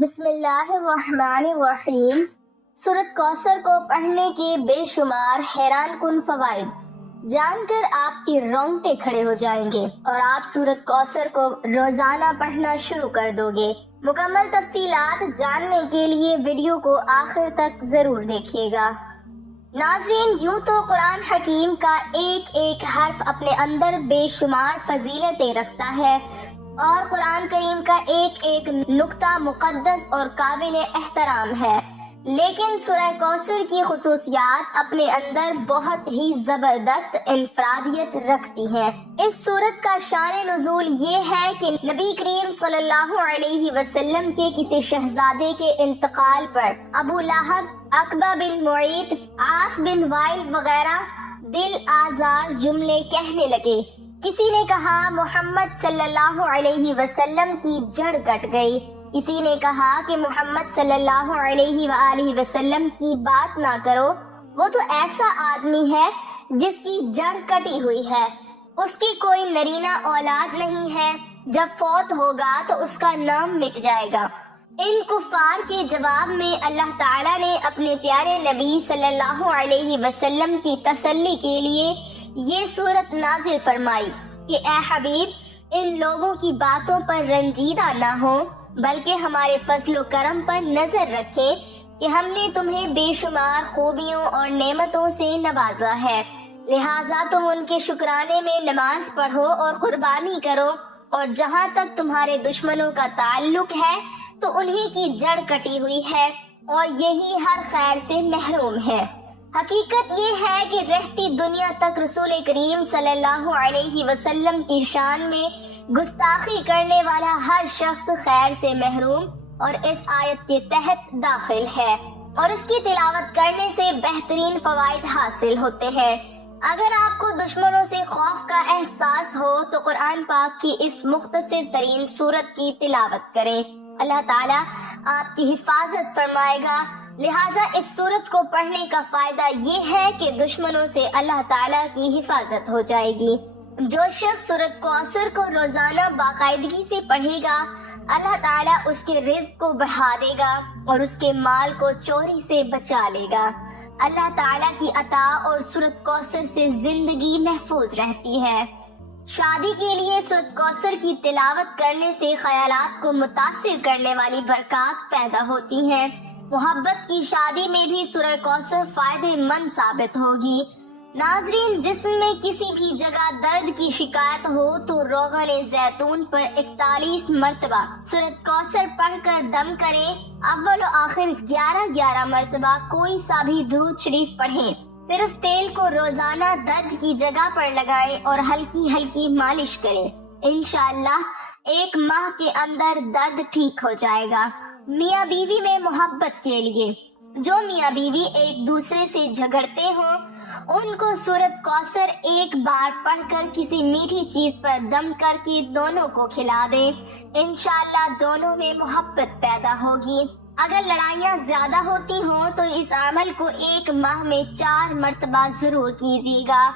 بسم اللہ الرحمن الرحیم۔ سورۃ کوثر کو پڑھنے کے بے شمار حیران کن فوائد جان کر آپ کے رونگٹے کھڑے ہو جائیں گے اور آپ سورۃ کوثر کو روزانہ پڑھنا شروع کر دو گے۔ مکمل تفصیلات جاننے کے لیے ویڈیو کو آخر تک ضرور دیکھیے گا۔ ناظرین، یوں تو قرآن حکیم کا ایک ایک حرف اپنے اندر بے شمار فضیلتیں رکھتا ہے اور قرآن کریم کا ایک ایک نقطہ مقدس اور قابل احترام ہے، لیکن سورہ کوثر کی خصوصیات اپنے اندر بہت ہی زبردست انفرادیت رکھتی ہیں۔ اس سورت کا شان نزول یہ ہے کہ نبی کریم صلی اللہ علیہ وسلم کے کسی شہزادے کے انتقال پر ابو لہب، عقبہ بن معیط، عاص بن وائل وغیرہ دل آزار جملے کہنے لگے۔ کسی نے کہا محمد صلی اللہ علیہ وسلم کی جڑ کٹ گئی، کسی نے کہا کہ محمد صلی اللہ علیہ وآلہ وسلم کی بات نہ کرو، وہ تو ایسا آدمی ہے جس کی جڑ کٹی ہوئی ہے، اس کی کوئی نرینہ اولاد نہیں ہے، جب فوت ہوگا تو اس کا نام مٹ جائے گا۔ ان کفار کے جواب میں اللہ تعالیٰ نے اپنے پیارے نبی صلی اللہ علیہ وسلم کی تسلی کے لیے یہ سورت نازل فرمائی کہ اے حبیب، ان لوگوں کی باتوں پر رنجیدہ نہ ہو، بلکہ ہمارے فضل و کرم پر نظر رکھیں کہ ہم نے تمہیں بے شمار خوبیوں اور نعمتوں سے نوازا ہے، لہٰذا تم ان کے شکرانے میں نماز پڑھو اور قربانی کرو، اور جہاں تک تمہارے دشمنوں کا تعلق ہے تو انہی کی جڑ کٹی ہوئی ہے اور یہی ہر خیر سے محروم ہے۔ حقیقت یہ ہے کہ رہتی دنیا تک رسول کریم صلی اللہ علیہ وسلم کی شان میں گستاخی کرنے والا ہر شخص خیر سے محروم اور اس آیت کے تحت داخل ہے، اور اس کی تلاوت کرنے سے بہترین فوائد حاصل ہوتے ہیں۔ اگر آپ کو دشمنوں سے خوف کا احساس ہو تو قرآن پاک کی اس مختصر ترین سورت کی تلاوت کریں، اللہ تعالیٰ آپ کی حفاظت فرمائے گا۔ لہٰذا اس سورت کو پڑھنے کا فائدہ یہ ہے کہ دشمنوں سے اللہ تعالیٰ کی حفاظت ہو جائے گی۔ جو شخص سورت کوثر کو روزانہ باقاعدگی سے پڑھے گا، اللہ تعالیٰ اس کے رزق کو بڑھا دے گا اور اس کے مال کو چوری سے بچا لے گا۔ اللہ تعالیٰ کی عطا اور سورت کوثر سے زندگی محفوظ رہتی ہے۔ شادی کے لیے سورت کوثر کی تلاوت کرنے سے خیالات کو متاثر کرنے والی برکات پیدا ہوتی ہیں۔ محبت کی شادی میں بھی سورہ کوثر فائدہ مند ثابت ہوگی۔ ناظرین، جسم میں کسی بھی جگہ درد کی شکایت ہو تو روغن زیتون پر 41 مرتبہ سورۃ کوثر پڑھ کر دم کریں، اول و آخر 11 مرتبہ کوئی سا بھی درود شریف پڑھیں، پھر اس تیل کو روزانہ درد کی جگہ پر لگائیں اور ہلکی ہلکی مالش کریں۔ انشاءاللہ 1 ماہ کے اندر درد ٹھیک ہو جائے گا۔ میاں بیوی میں محبت کے لیے جو میاں بیوی ایک دوسرے سے جھگڑتے ہوں، ان کو سورۃ کوثر ایک بار پڑھ کر کسی میٹھی چیز پر دم کر کے دونوں کو کھلا دیں، انشاءاللہ دونوں میں محبت پیدا ہوگی۔ اگر لڑائیاں زیادہ ہوتی ہوں تو اس عمل کو 1 ماہ میں 4 مرتبہ ضرور کیجیے گا،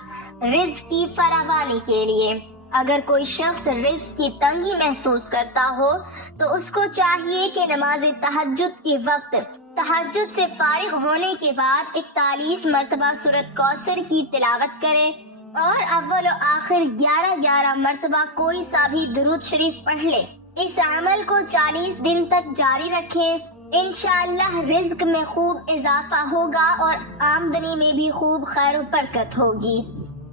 رزق کی فراوانی کے لیے۔ اگر کوئی شخص رزق کی تنگی محسوس کرتا ہو تو اس کو چاہیے کہ نماز تہجد کے وقت تہجد سے فارغ ہونے کے بعد 41 مرتبہ سورۃ کوثر کی تلاوت کرے اور اول و آخر 11 مرتبہ کوئی سا بھی درود شریف پڑھ لے۔ اس عمل کو 40 دن تک جاری رکھیں، انشاءاللہ رزق میں خوب اضافہ ہوگا اور آمدنی میں بھی خوب خیر و برکت ہوگی۔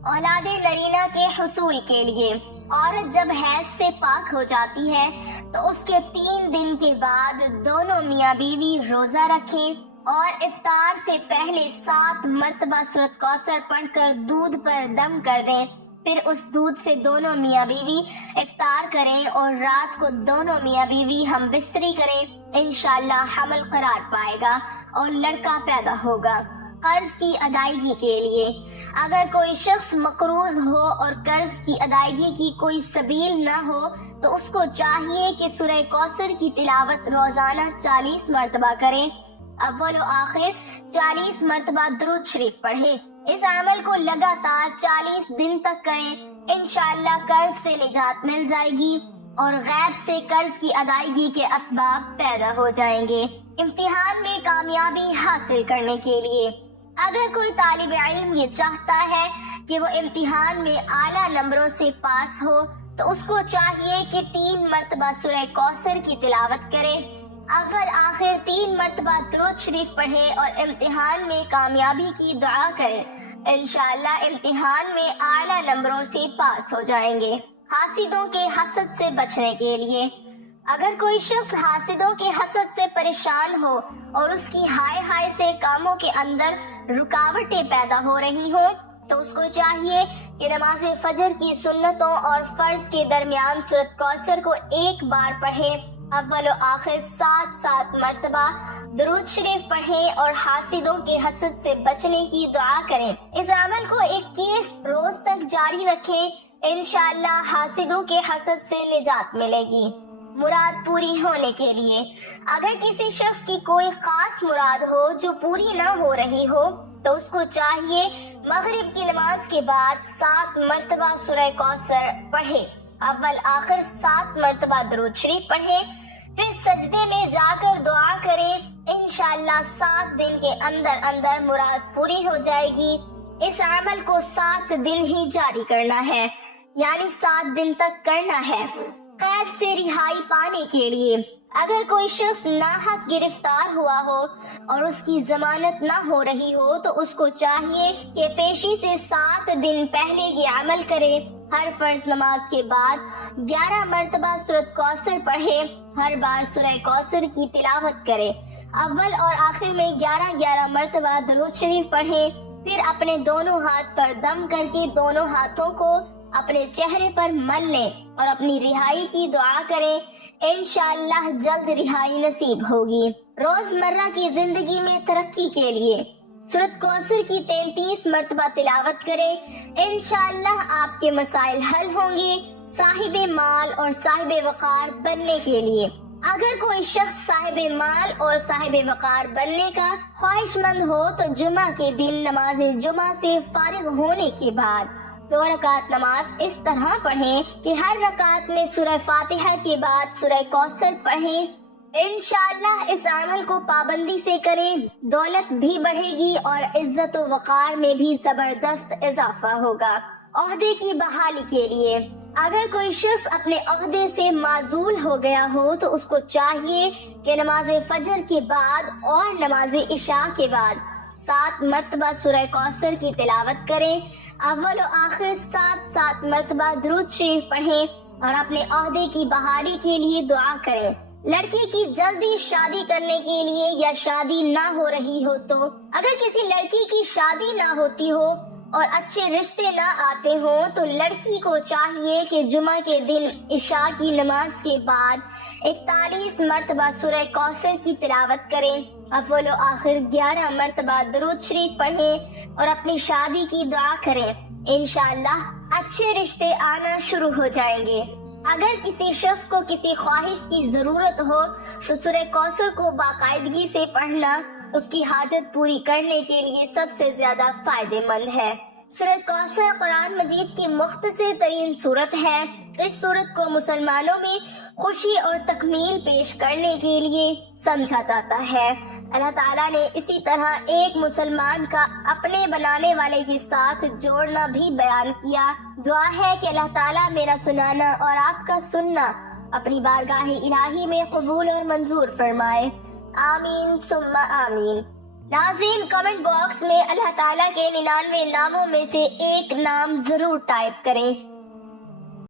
اولاد نرینہ کے حصول کے لیے عورت جب حیض سے پاک ہو جاتی ہے تو اس کے 3 دن کے بعد دونوں میاں بیوی روزہ رکھیں اور افطار سے پہلے 7 مرتبہ سورۃ کوثر پڑھ کر دودھ پر دم کر دیں، پھر اس دودھ سے دونوں میاں بیوی افطار کریں اور رات کو دونوں میاں بیوی ہم بستری کریں، انشاءاللہ حمل قرار پائے گا اور لڑکا پیدا ہوگا۔ قرض کی ادائیگی کے لیے اگر کوئی شخص مقروض ہو اور قرض کی ادائیگی کی کوئی سبیل نہ ہو تو اس کو چاہیے کہ سورہ کوثر کی تلاوت روزانہ 40 مرتبہ کریں، اول و آخر 40 مرتبہ درود شریف پڑھیں۔ اس عمل کو لگاتار 40 دن تک کریں، انشاءاللہ قرض سے نجات مل جائے گی۔ اور غیب سے قرض کی ادائیگی کے اسباب پیدا ہو جائیں گے امتحان میں کامیابی حاصل کرنے کے لیے۔ اگر کوئی طالب علم یہ چاہتا ہے کہ وہ امتحان میں اعلیٰ نمبروں سے پاس ہو تو اس کو چاہیے کہ 3 مرتبہ سورہ کوثر کی تلاوت کرے، اول آخر 3 مرتبہ درود شریف پڑھے اور امتحان میں کامیابی کی دعا کرے۔ انشاءاللہ امتحان میں اعلیٰ نمبروں سے پاس ہو جائیں گے۔ حاسدوں کے حسد سے بچنے کے لیے، اگر کوئی شخص حاسدوں کے حسد سے پریشان ہو اور اس کی ہائے ہائے سے کاموں کے اندر رکاوٹیں پیدا ہو رہی ہوں تو اس کو چاہیے کہ نماز فجر کی سنتوں اور فرض کے درمیان سورۃ کوثر کو ایک بار پڑھے، اول و آخر 7 مرتبہ درود شریف پڑھیں اور حاسدوں کے حسد سے بچنے کی دعا کریں۔ اس عمل کو 21 روز تک جاری رکھیں، انشاءاللہ حاسدوں کے حسد سے نجات ملے گی۔ مراد پوری ہونے کے لیے، اگر کسی شخص کی کوئی خاص مراد ہو جو پوری نہ ہو رہی ہو تو اس کو چاہیے مغرب کی نماز کے بعد 7 مرتبہ سورہ کوثر پڑھے، اول آخر 7 مرتبہ درود شریف پڑھے، پھر سجدے میں جا کر دعا کرے، انشاءاللہ 7 دن کے اندر اندر مراد پوری ہو جائے گی۔ اس عمل کو 7 دن ہی جاری کرنا ہے، یعنی 7 دن تک کرنا ہے۔ قید سے رہائی پانے کے لیے، اگر کوئی شخص ناحق گرفتار ہوا ہو اور اس کی ضمانت نہ ہو رہی ہو تو اس کو چاہیے کہ پیشی سے 7 دن پہلے یہ عمل کرے، ہر فرض نماز کے بعد 11 مرتبہ سورۃ کوثر پڑھے، ہر بار سورہ کوثر کی تلاوت کرے، اول اور آخر میں 11 مرتبہ درود شریف پڑھے، پھر اپنے دونوں ہاتھ پر دم کر کے دونوں ہاتھوں کو اپنے چہرے پر مل لیں اور اپنی رہائی کی دعا کریں، انشاءاللہ جلد رہائی نصیب ہوگی۔ روزمرہ کی زندگی میں ترقی کے لیے سورۃ کوثر کی 33 مرتبہ تلاوت کریں، انشاءاللہ آپ کے مسائل حل ہوں گے۔ صاحب مال اور صاحب وقار بننے کے لیے، اگر کوئی شخص صاحب مال اور صاحب وقار بننے کا خواہش مند ہو تو جمعہ کے دن نماز جمعہ سے فارغ ہونے کے بعد 2 رکعت نماز اس طرح پڑھیں کہ ہر رکعت میں سورہ فاتحہ کے بعد سورہ کوثر پڑھیں، انشاءاللہ اس عمل کو پابندی سے کریں، دولت بھی بڑھے گی اور عزت و وقار میں بھی زبردست اضافہ ہوگا۔ عہدے کی بحالی کے لیے، اگر کوئی شخص اپنے عہدے سے معزول ہو گیا ہو تو اس کو چاہیے کہ نماز فجر کے بعد اور نماز عشاء کے بعد 7 مرتبہ سورہ کوثر کی تلاوت کریں، اول و آخر 7 مرتبہ درود شریف پڑھیں اور اپنے عہدے کی بحالی کے لیے دعا کریں۔ لڑکی کی جلدی شادی کرنے کے لیے یا شادی نہ ہو رہی ہو تو، اگر کسی لڑکی کی شادی نہ ہوتی ہو اور اچھے رشتے نہ آتے ہوں تو لڑکی کو چاہیے کہ جمعہ کے دن عشاء کی نماز کے بعد 41 مرتبہ سورہ کوثر کی تلاوت کریں، اول و آخر 11 مرتبہ درود شریف پڑھیں اور اپنی شادی کی دعا کریں، انشاءاللہ اچھے رشتے آنا شروع ہو جائیں گے۔ اگر کسی شخص کو کسی خواہش کی ضرورت ہو تو سورہ کوثر کو باقاعدگی سے پڑھنا اس کی حاجت پوری کرنے کے لیے سب سے زیادہ فائدہ مند ہے۔ سورہ کوثر قرآن مجید کی مختصر ترین سورت ہے۔ اس سورت کو مسلمانوں میں خوشی اور تکمیل پیش کرنے کے لیے سمجھا جاتا ہے۔ اللہ تعالیٰ نے اسی طرح ایک مسلمان کا اپنے بنانے والے کے ساتھ جوڑنا بھی بیان کیا۔ دعا ہے کہ اللہ تعالیٰ میرا سنانا اور آپ کا سننا اپنی بارگاہ الہی میں قبول اور منظور فرمائے، آمین ثم آمین۔ ناظرین، کمنٹ باکس میں اللہ تعالیٰ کے 99 ناموں میں سے ایک نام ضرور ٹائپ کریں۔